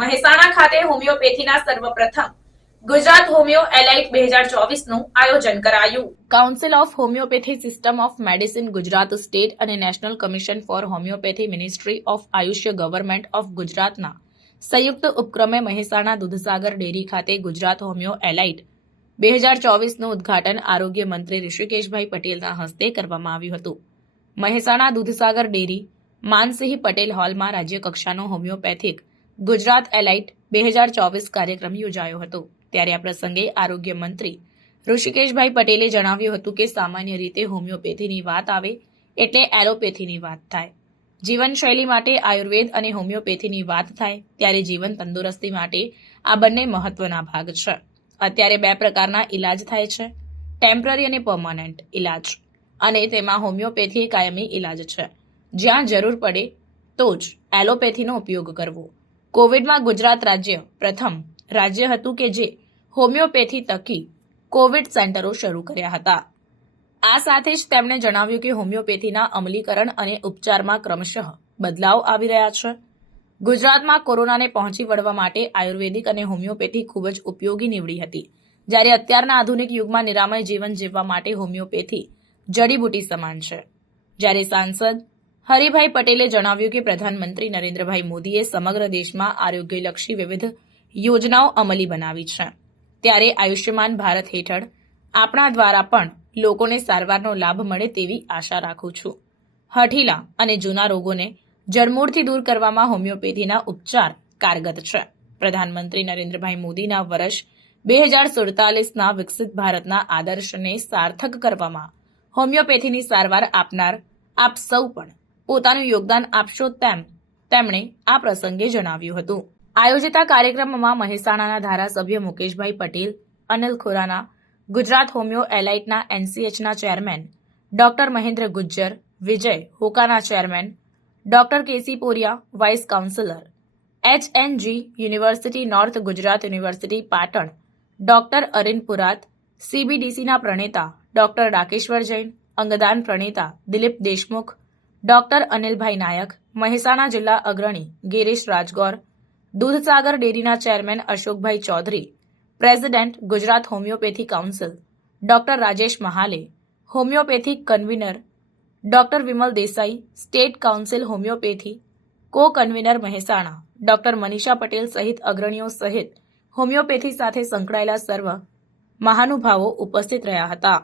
મહેસાણા ખાતે હોમિયોપેથીના સર્વપ્રથમ Gujarat homeo Alight 2024નું આયોજન કરાયું. Council of homeopathy system of medicine Gujarat state અને national commission for homeopathy ministry of આયુષ્ય ગવર્મેન્ટ ઓફ ગુજરાતના સંયુક્ત ઉપક્રમે મહેસાણા દૂધસાગર ડેરી ખાતે ગુજરાત હોમિયો એલાઇટ 2024નું ઉદ્ઘાટન આરોગ્ય મંત્રી ઋષિકેશભાઈ પટેલના હસ્તે કરવામાં આવ્યું હતું. મહેસાણા દૂધસાગર ડેરી માનસિંહ પટેલ હોલમાં રાજ્યકક્ષાનો હોમિયોપેથિક ગુજરાત એલાઇટ 2024 કાર્યક્રમ યોજાયો હતો. ત્યારે આ પ્રસંગે આરોગ્ય મંત્રી ઋષિકેશભાઈ પટેલે જણાવ્યું હતું કે સામાન્ય રીતે હોમિયોપેથીની વાત આવે એટલે એલોપેથીની વાત થાય. જીવનશૈલી માટે આયુર્વેદ અને હોમિયોપેથીની વાત થાય ત્યારે જીવન તંદુરસ્તી માટે આ બંને મહત્વના ભાગ છે. અત્યારે બે પ્રકારના ઇલાજ થાય છે, ટેમ્પરરી અને પરમાનન્ટ ઇલાજ, અને તેમાં હોમિયોપેથી કાયમી ઇલાજ છે. જ્યાં જરૂર પડે તો જ એલોપેથીનો ઉપયોગ કરવો. કોવિડમાં ગુજરાત રાજ્ય પ્રથમ રાજ્ય હતું કે જે હોમિયોપેથી થકી કોવિડ સેન્ટરો શરૂ કર્યા હતા. આ સાથે જ તેમણે જણાવ્યું કે હોમિયોપેથીના અમલીકરણ અને ઉપચારમાં ક્રમશઃ બદલાવ આવી રહ્યા છે. ગુજરાતમાં કોરોનાને પહોંચી વળવા માટે આયુર્વેદિક અને હોમિયોપેથી ખૂબ જ ઉપયોગી નીવડી હતી, જ્યારે અત્યારના આધુનિક યુગમાં નિરામય જીવન જીવવા માટે હોમિયોપેથી જડીબુટી સમાન છે. જ્યારે સાંસદ હરિભાઈ પટેલે જણાવ્યું કે પ્રધાનમંત્રી નરેન્દ્રભાઈ મોદીએ સમગ્ર દેશમાં આરોગ્યલક્ષી વિવિધ યોજનાઓ અમલી બનાવી છે, ત્યારે આયુષ્યમાન ભારત હેઠળ આપણા દ્વારા પણ લોકોને સારવારનો લાભ મળે તેવી આશા રાખું છું. હઠીલા અને જૂના રોગોને જડમૂળથી દૂર કરવામાં હોમિયોપેથીના ઉપચાર કારગત છે. પ્રધાનમંત્રી નરેન્દ્રભાઈ મોદીના વર્ષ 2047ના વિકસિત ભારતના આદર્શને સાર્થક કરવામાં હોમિયોપેથીની સારવાર આપનાર આપ સૌ પણ પોતાનું યોગદાન આપશો તેમ તેમણે આ પ્રસંગે જણાવ્યું હતું. આયોજિત કાર્યક્રમમાં મહેસાણાના ધારાસભ્ય મુકેશભાઈ પટેલ, અનિલ ખુરાના, ગુજરાત હોમિયો એલાઇટના એનસીએચના ચેરમેન ડોક્ટર મહેન્દ્ર ગુજ્જર, વિજય હોકાના chairman doctor K C Poriya, vice councillor HNG university north Gujarat university Patan doctor Arin Purat, CBDCના પ્રણેતા ડોક્ટર ડાકેશ્વર જૈન, અંગદાન પ્રણેતા દિલીપ દેશમુખ, ડોક્ટર અનિલભાઈ નાયક, મહેસાણા જિલ્લા અગ્રણી ગિરીશ રાજગોર, દૂધસાગર ડેરીના chairman Ashokbhai Chaudhari, president Gujarat homoeopathy council doctor Rajesh Mahale, homoeopathic convener doctor Vimal Desai, state council homeopathy કો કન્વીનર મહેસાણા ડોક્ટર મનીષા પટેલ સહિત અગ્રણીઓ સહિત હોમિયોપેથી સાથે સંકળાયેલા સર્વ મહાનુભાવો ઉપસ્થિત રહ્યા હતા.